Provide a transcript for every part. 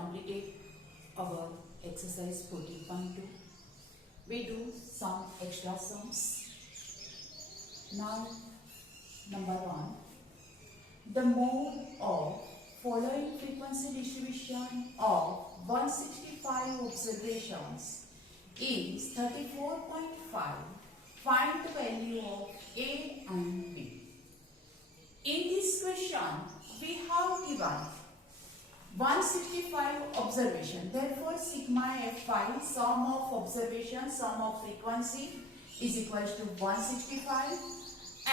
completed our exercise 14.2. We do some extra sums. Now, number 1. The mode of following frequency distribution of 165 observations is 34.5. Find the value of A and B. In this question, we have given 165 observation. Therefore, sigma F5, sum of observation, sum of frequency is equals to 165,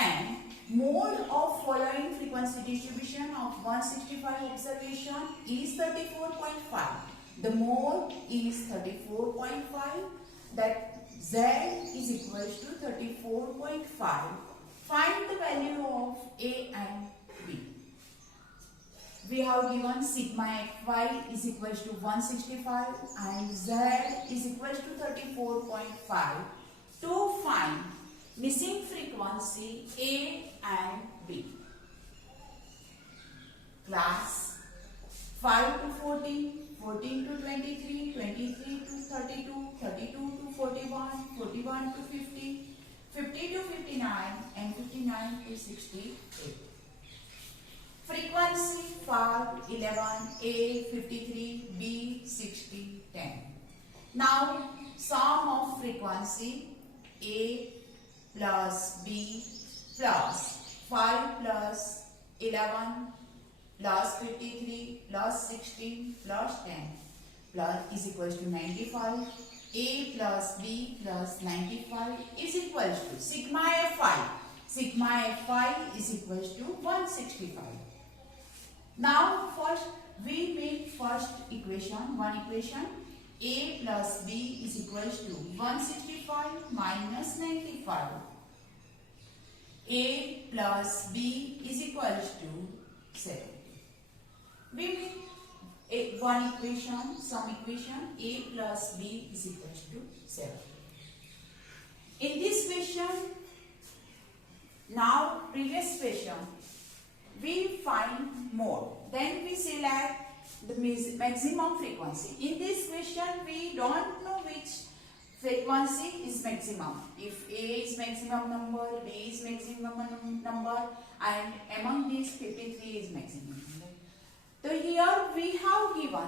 and mode of following frequency distribution of 165 observation is 34.5. The mode is 34.5, that Z is equals to 34.5. Find the value of A and B. We have given sigma Fy is equals to 165 and Z is equals to 34.5. To find missing frequency A and B. Class 5 to 14, 14 to 23, 23 to 32, 32 to 41, 41 to 50, 50 to 59 and 59 to 68. Frequency 5, 11, A 53, B 60, 10. Now sum of frequency A plus B plus 5 plus 11 plus 53 plus 16 plus 10 plus is equals to 95. A plus B plus 95 is equals to sigma F5. Sigma F5 is equals to 165. Now first we make first equation, one equation. A plus B is equals to 165 minus 95. A plus B is equals to 70. We make one equation, some equation. A plus B is equals to 70. In this question, now previous question, we find mode. Then we select the maximum frequency. In this question, we don't know which frequency is maximum. If A is maximum number, B is maximum number, and among these 53 is maximum number. So here we have given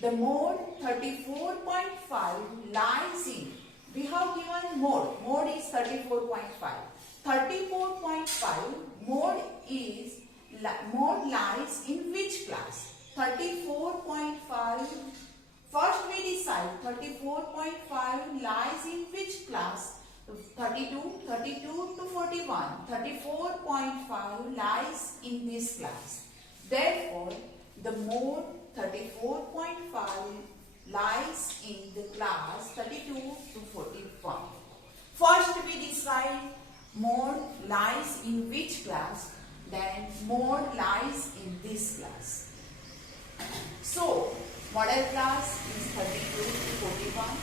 the mode 34.5 lies in. We have given mode. Mode is 34.5. 34.5 mode lies in which class? 34.5. First we decide 34.5 lies in which class? 32 to 41. 34.5 lies in this class. Therefore, the mode 34.5 lies in the class 32 to 41. First we decide mode lies in which class, then mode lies in this class. So, model class is 32 to 41.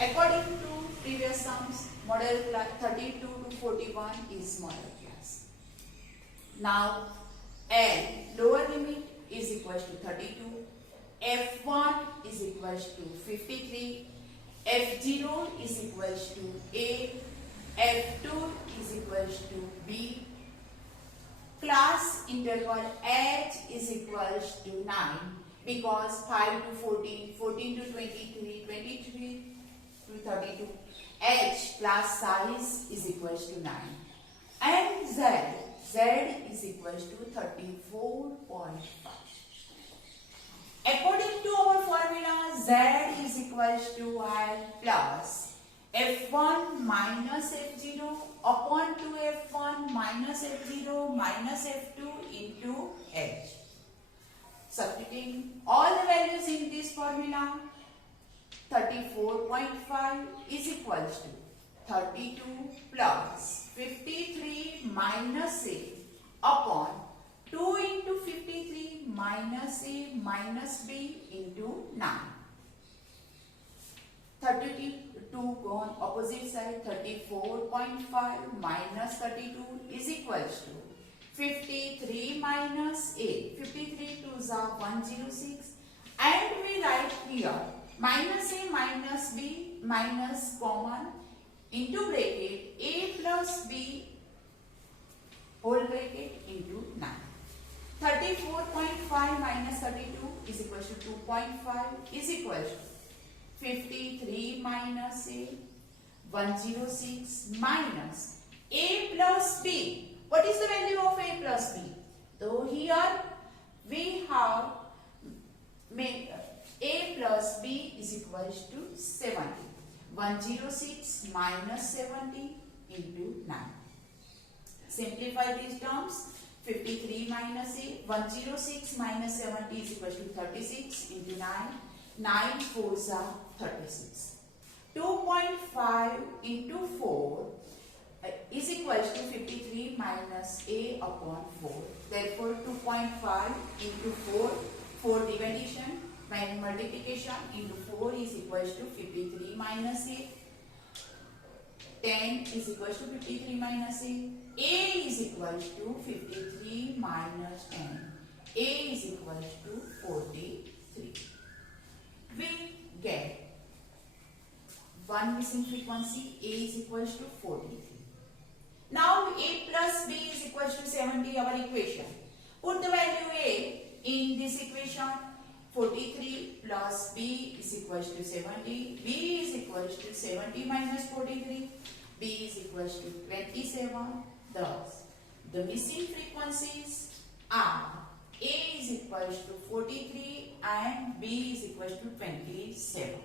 According to previous sums, model class 32 to 41 is model class. Now, L, lower limit is equals to 32. F1 is equals to 53. F0 is equals to A. F2 is equals to B. Class interval H is equals to 9 because 5 to 14, 14 to 23, 23 to 32. H class size is equals to 9. And Z is equals to 34.5. According to our formula, Z is equals to L plus F1 minus F0 upon 2F1 minus F0 minus F2 into H. Substituting all the values in this formula, 34.5 is equals to 32 plus 53 minus A upon 2 into 53 minus A minus B into 9. 32 go on opposite side, 34.5 minus 32 is equals to 53 minus A. 53 2s are 106. And we write here minus A minus B minus common into bracket A plus B whole bracket into 9. 34.5 minus 32 is equal to 2.5 is equal to 53 minus A 106 minus A plus B. What is the value of A plus B? So here we have made A plus B is equal to 70. 106 minus 70 into 9. Simplify these terms. 53 minus A. 106 minus 70 is equal to 36 into 9. 9 4s are 36. 2.5 into 4 is equal to 53 minus A upon 4. Therefore, 2.5 into 4, 4 division by multiplication into 4 is equal to 53 minus A. 10 is equal to 53 minus A. A is equal to 53 minus 10. A is equal to 43. We get one missing frequency. A is equal to 43. Now A plus B is equal to 70, our equation. Put the value A in this equation. 43 plus B is equal to 70. B is equal to 70 minus 43. B is equal to 27. Thus, the missing frequencies are A is equal to 43 and B is equal to 27.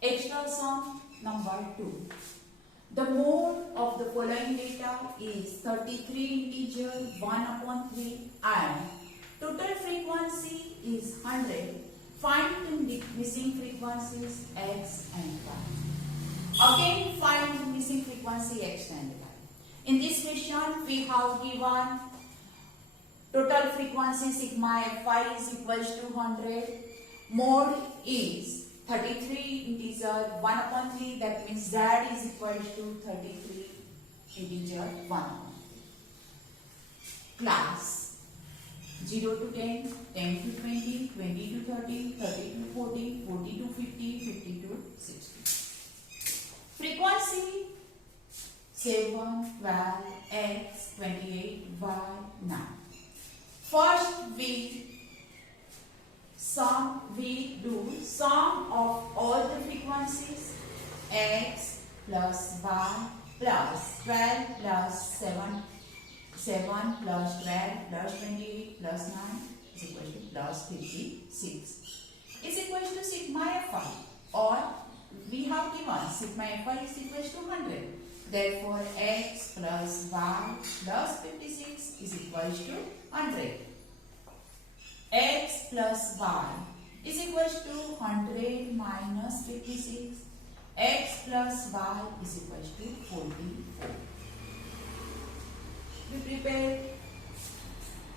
Extra sum number 2. The mode of the following data is 33 integer 1 upon 3 and total frequency is 100. Find the missing frequencies x and y. Again find the missing frequency x and y. In this question we have given total frequency sigma fi is equal to 100. Mode is 33 integer 1 upon 3, that means z is equal to 33 integer 1 upon 3. Class 0 to 10, 10 to 20, 20 to 30, 30 to 40, 40 to 50, 50 to 60. Frequency 7, 12, x, 28, y, 9. First we do sum of all the frequencies x plus y plus 12 plus 7 plus 12 plus 28 plus 9 is equal to plus 56 is equal to sigma fi, or we have given sigma fi is equal to 100. Therefore, x plus y plus 56 is equal to 100. X plus y is equal to 100 minus 56. X plus y is equal to 44. We prepare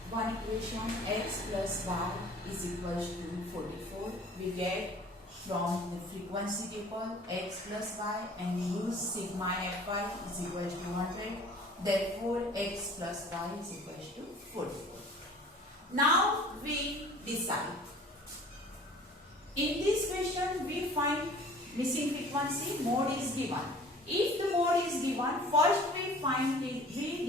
one equation, x plus y is equal to 44. We get from the frequency table x plus y and use sigma fi is equal to 100. Therefore, x plus y is equal to 44. Now we decide. In this question we find missing frequency, mode is given. If the mode is given, first we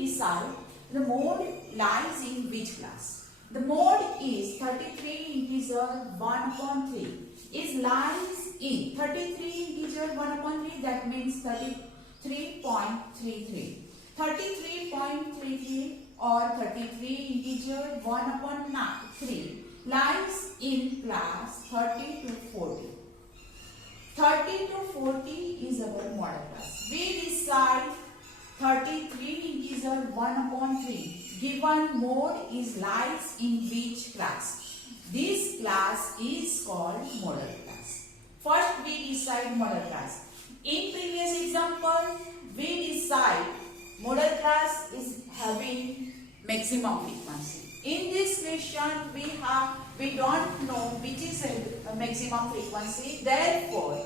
decide the mode lies in which class. The mode is 33 integer 1 upon 3 is lies in 33 integer 1 upon 3, that means 33.33. 33.33 or 33 integer 1 upon 3 lies in class 30 to 40. 30 to 40 is our model class. We decide 33 integer 1 upon 3. Given mode is lies in which class? This class is called model class. First we decide model class. In previous example, we decide model class is having maximum frequency. In this question, we don't know which is a maximum frequency. Therefore,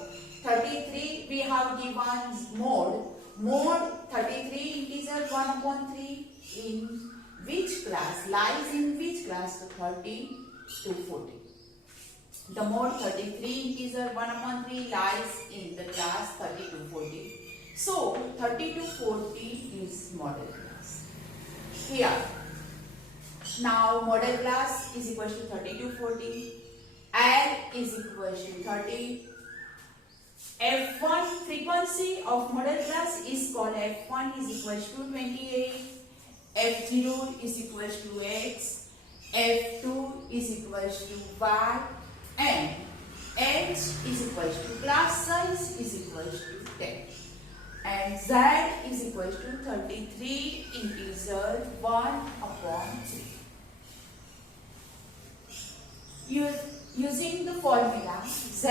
33 we have given mode Mod 33 integer 1 upon 3 in which class? Lies in which class? 30 to 40. The mod 33 integer 1 upon 3 lies in the class 30 to 40. So 30 to 40 is model class. Here. Now model class is equal to 30 to 40. L is equal to 30. F1 frequency of model class is called F1 is equal to 28. F0 is equal to X. F2 is equal to Y. And H is equal to class size is equal to 10. And Z is equal to 33 integer 1 upon 3. Using the formula, Z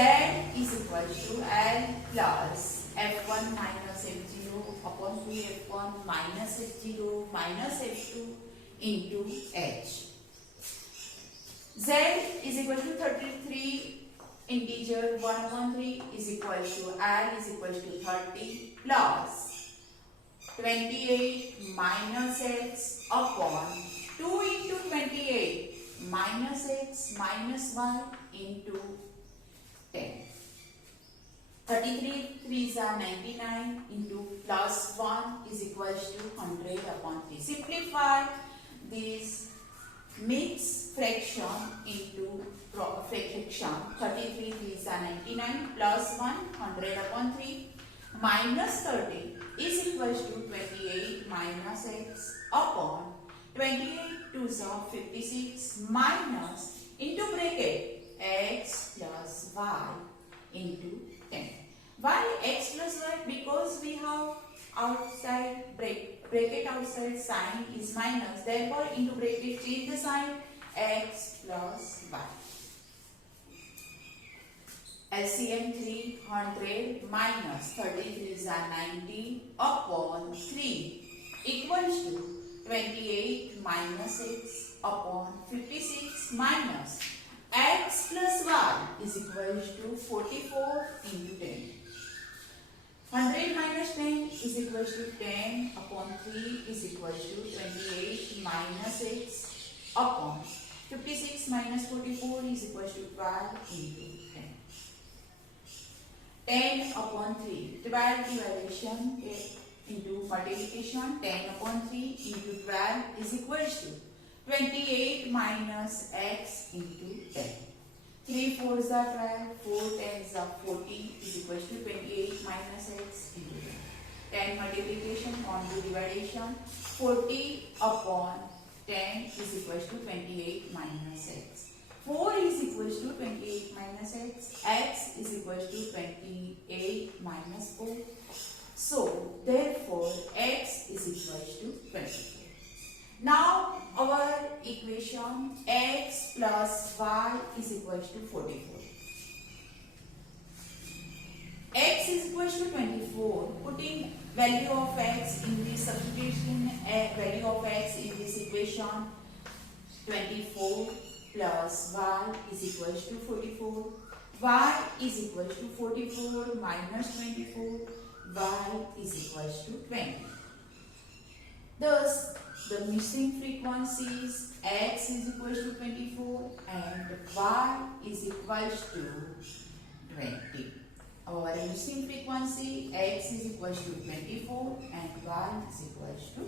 is equal to L plus F1 minus F0 upon 2F1 minus F0 minus F2 into H. Z is equal to 33 integer 1 upon 3 is equal to L is equal to 30 plus 28 minus X upon 2 into 28 minus X minus Y into 10. 33 3s are 99 into plus 1 is equal to 100 upon 3. Simplify this mix fraction into fraction. 33 3s are 99 plus 1 100 upon 3 minus 30 is equal to 28 minus X upon 28 2s are 56 minus into bracket X plus Y into 10. Why X plus Y? Because we have outside bracket outside sign is minus. Therefore into bracket change the sign X plus Y. LCM 300 minus 33 is 90 upon 3 equals to 28 minus X upon 56 minus X plus Y is equal to 44 into 10. 100 minus 10 is equal to 10 upon 3 is equal to 28 minus X upon 56 minus 44 is equal to 12 into 10. 10 upon 3, 12 division into multiplication, 10 upon 3 into 12 is equal to 28 minus X into 10. 3 4s are 12, 4 10s are 40 is equal to 28 minus X into 10. 10 multiplication on to division, 40 upon 10 is equal to 28 minus X. 4 is equal to 28 minus X. X is equal to 28 minus 4. So, therefore, X is equal to 24. Now, our equation X plus Y is equal to 44. X is equal to 24. Putting value of X in this substitution, value of X in this equation, 24 plus Y is equal to 44. Y is equal to 44 minus 24. Y is equal to 20. Thus, the missing frequencies X is equal to 24 and Y is equal to 20. Our missing frequency X is equal to 24 and Y is equal to